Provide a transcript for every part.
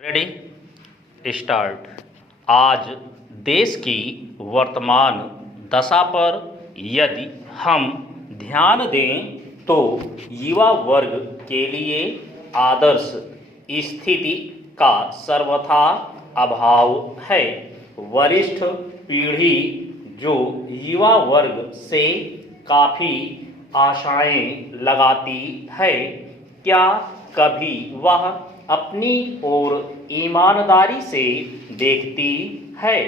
Ready start. आज देश की वर्तमान दशा पर यदि हम ध्यान दें तो युवा वर्ग के लिए आदर्श स्थिति का सर्वथा अभाव है। वरिष्ठ पीढ़ी जो युवा वर्ग से काफ़ी आशाएं लगाती है, क्या कभी वह अपनी ओर ईमानदारी से देखती है?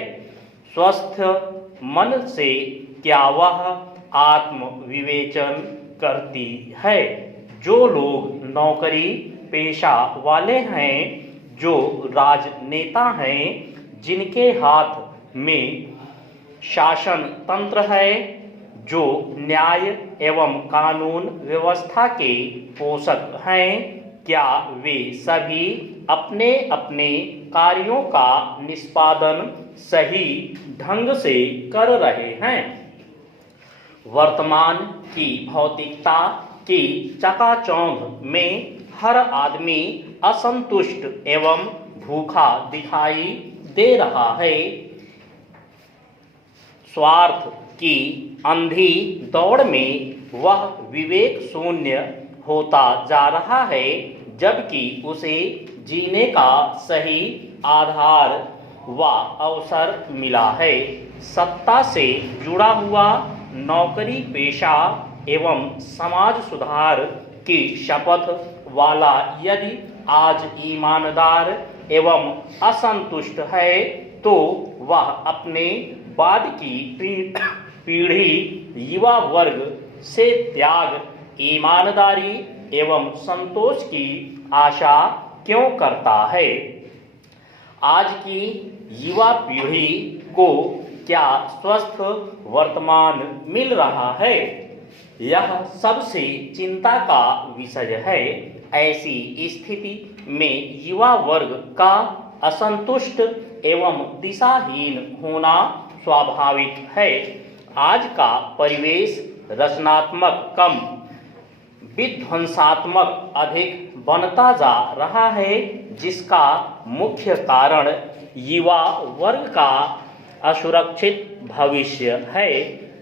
स्वस्थ मन से क्या वह आत्म विवेचन करती है? जो लोग नौकरी पेशा वाले हैं, जो राजनेता हैं, जिनके हाथ में शासन तंत्र है, जो न्याय एवं कानून व्यवस्था के पोषक हैं, क्या वे सभी अपने अपने कार्यों का निष्पादन सही ढंग से कर रहे हैं? वर्तमान की भौतिकता की चकाचौंध में हर आदमी असंतुष्ट एवं भूखा दिखाई दे रहा है। स्वार्थ की अंधी दौड़ में वह विवेक शून्य होता जा रहा है, जबकि उसे जीने का सही आधार व अवसर मिला है। सत्ता से जुड़ा हुआ नौकरी पेशा एवं समाज सुधार की शपथ वाला यदि आज ईमानदार एवं असंतुष्ट है, तो वह अपने बाद की पीढ़ी युवा वर्ग से त्याग, ईमानदारी एवं संतोष की आशा क्यों करता है? आज की युवा पीढ़ी को क्या स्वस्थ वर्तमान मिल रहा है? यह सबसे चिंता का विषय है। ऐसी स्थिति में युवा वर्ग का असंतुष्ट एवं दिशाहीन होना स्वाभाविक है। आज का परिवेश रचनात्मक कम विध्वंसात्मक अधिक बनता जा रहा है, जिसका मुख्य कारण युवा वर्ग का असुरक्षित भविष्य है।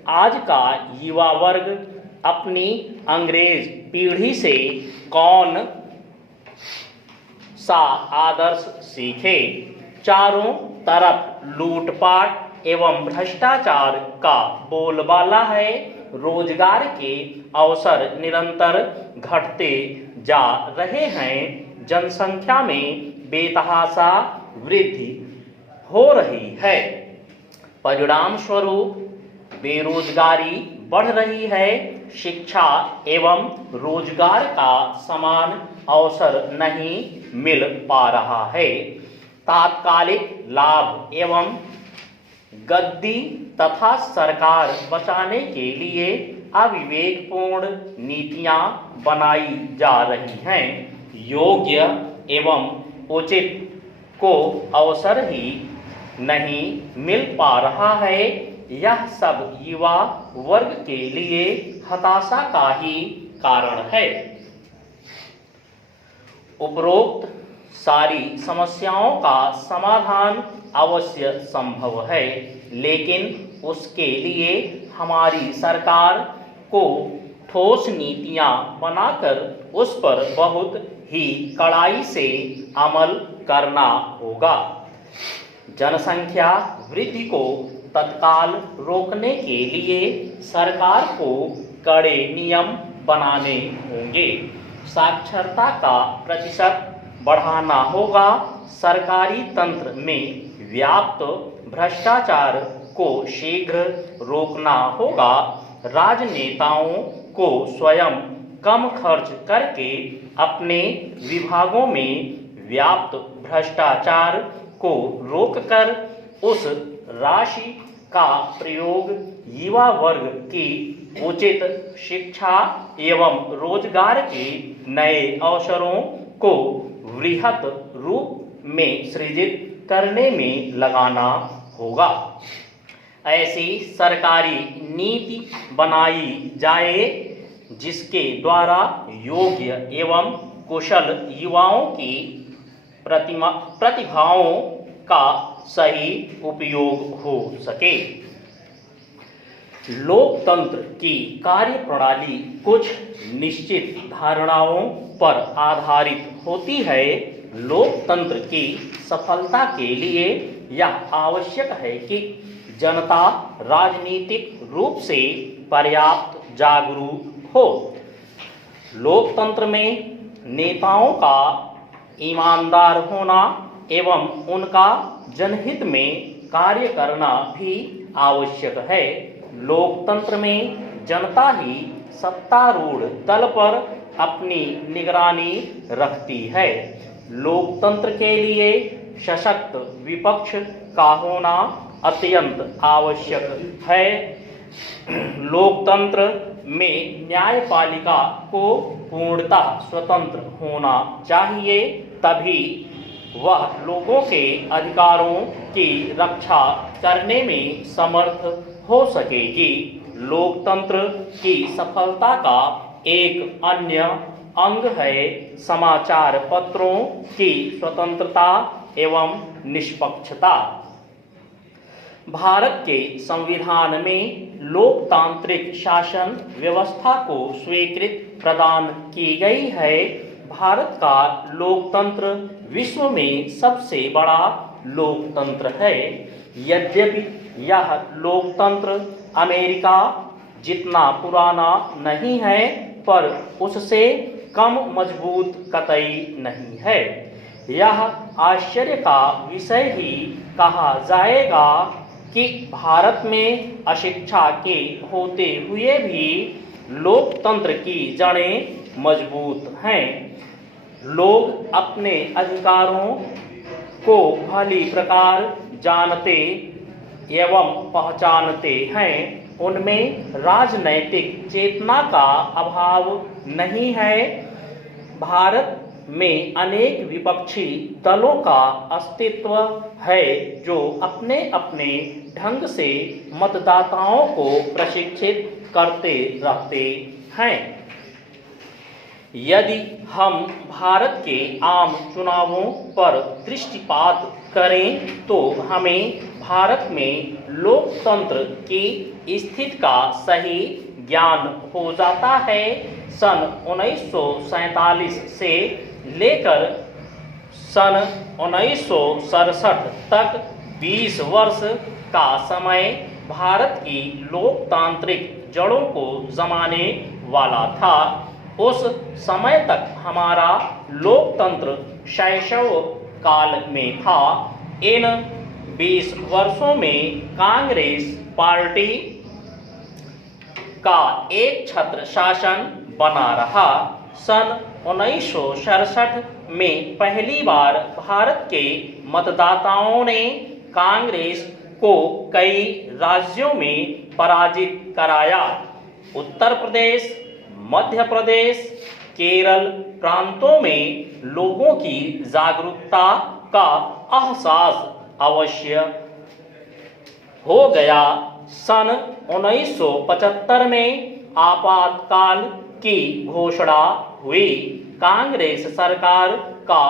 आज का युवा वर्ग अपनी अंग्रेज पीढ़ी से कौन सा आदर्श सीखे? चारों तरफ लूटपाट एवं भ्रष्टाचार का बोलबाला है। रोजगार के अवसर निरंतर घटते जा रहे हैं। जनसंख्या में बेतहाशा वृद्धि हो रही है। परिणाम स्वरूप बेरोजगारी बढ़ रही है। शिक्षा एवं रोजगार का समान अवसर नहीं मिल पा रहा है। तात्कालिक लाभ एवं गद्दी तथा सरकार बचाने के लिए अविवेकपूर्ण नीतियां बनाई जा रही हैं। योग्य एवं उचित को अवसर ही नहीं मिल पा रहा है। यह सब युवा वर्ग के लिए हताशा का ही कारण है। उपरोक्त सारी समस्याओं का समाधान अवश्य संभव है, लेकिन उसके लिए हमारी सरकार को ठोस नीतियां बनाकर उस पर बहुत ही कड़ाई से अमल करना होगा। जनसंख्या वृद्धि को तत्काल रोकने के लिए सरकार को कड़े नियम बनाने होंगे। साक्षरता का प्रतिशत बढ़ाना होगा। सरकारी तंत्र में व्याप्त भ्रष्टाचार को शीघ्र रोकना होगा। राजनेताओं को स्वयं कम खर्च करके अपने विभागों में व्याप्त भ्रष्टाचार को रोककर उस राशि का प्रयोग युवा वर्ग की उचित शिक्षा एवं रोजगार के नए अवसरों को वृहत रूप में सृजित करने में लगाना होगा। ऐसी सरकारी नीति बनाई जाए जिसके द्वारा योग्य एवं कुशल युवाओं की प्रतिभाओं का सही उपयोग हो सके। लोकतंत्र की कार्यप्रणाली कुछ निश्चित धारणाओं पर आधारित होती है। लोकतंत्र की सफलता के लिए यह आवश्यक है कि जनता राजनीतिक रूप से पर्याप्त जागरूक हो। लोकतंत्र में नेताओं का ईमानदार होना एवं उनका जनहित में कार्य करना भी आवश्यक है। लोकतंत्र में जनता ही सत्तारूढ़ दल पर अपनी निगरानी रखती है। लोकतंत्र के लिए सशक्त विपक्ष का होना अत्यंत आवश्यक है। लोकतंत्र में न्यायपालिका को पूर्णतः स्वतंत्र होना चाहिए, तभी वह लोगों के अधिकारों की रक्षा करने में समर्थ हो सकेगी। लोकतंत्र की सफलता का एक अन्य अंग है समाचार पत्रों की स्वतंत्रता एवं निष्पक्षता। भारत के संविधान में लोकतांत्रिक शासन व्यवस्था को स्वीकृति प्रदान की गई है। भारत का लोकतंत्र विश्व में सबसे बड़ा लोकतंत्र है। यद्यपि यह लोकतंत्र अमेरिका जितना पुराना नहीं है, पर उससे कम मजबूत कतई नहीं है। यह आश्चर्य का विषय ही कहा जाएगा कि भारत में अशिक्षा के होते हुए भी लोकतंत्र की जड़ें मजबूत हैं। लोग अपने अधिकारों को भली प्रकार जानते एवं पहचानते हैं। उनमें राजनैतिक चेतना का अभाव नहीं है। भारत में अनेक विपक्षी दलों का अस्तित्व है, जो अपने अपने ढंग से मतदाताओं को प्रशिक्षित करते रहते हैं। यदि हम भारत के आम चुनावों पर दृष्टिपात करें तो हमें भारत में लोकतंत्र की स्थिति का सही ज्ञान हो जाता है। सन 1947 से लेकर सन 1967 तक 20 वर्ष का समय भारत की लोकतांत्रिक जड़ों को जमाने वाला था। उस समय तक हमारा लोकतंत्र शैशव काल में था। इन 20 वर्षों में कांग्रेस पार्टी का एक छत्र शासन बना रहा। सन 1967 में पहली बार भारत के मतदाताओं ने कांग्रेस को कई राज्यों में पराजित कराया। उत्तर प्रदेश, मध्य प्रदेश, केरल प्रांतों में लोगों की जागरूकता का एहसास अवश्य हो गया। सन 1975 में आपातकाल की घोषणा हुई। कांग्रेस सरकार का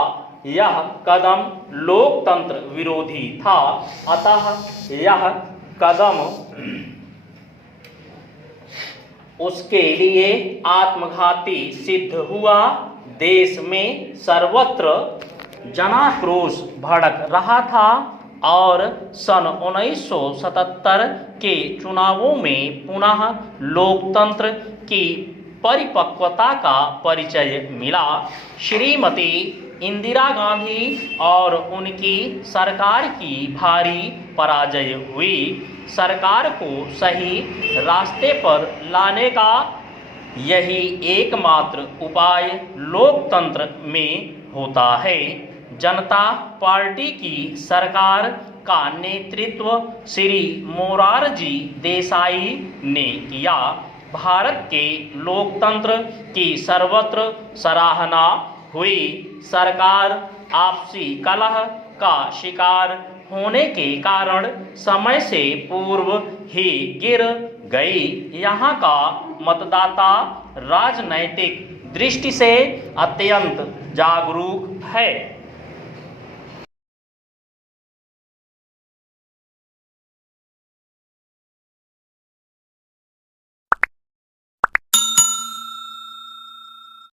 यह कदम लोकतंत्र विरोधी था, अतः यह कदम उसके लिए आत्मघाती सिद्ध हुआ। देश में सर्वत्र जनाक्रोश भड़क रहा था और सन 1977 के चुनावों में पुनः लोकतंत्र की परिपक्वता का परिचय मिला। श्रीमती इंदिरा गांधी और उनकी सरकार की भारी पराजय हुई। सरकार को सही रास्ते पर लाने का यही एकमात्र उपाय लोकतंत्र में होता है। जनता पार्टी की सरकार का नेतृत्व श्री मोरारजी देसाई ने किया। भारत के लोकतंत्र की सर्वत्र सराहना हुई। सरकार आपसी कलह का शिकार होने के कारण समय से पूर्व ही गिर गई। यहाँ का मतदाता राजनैतिक दृष्टि से अत्यंत जागरूक है।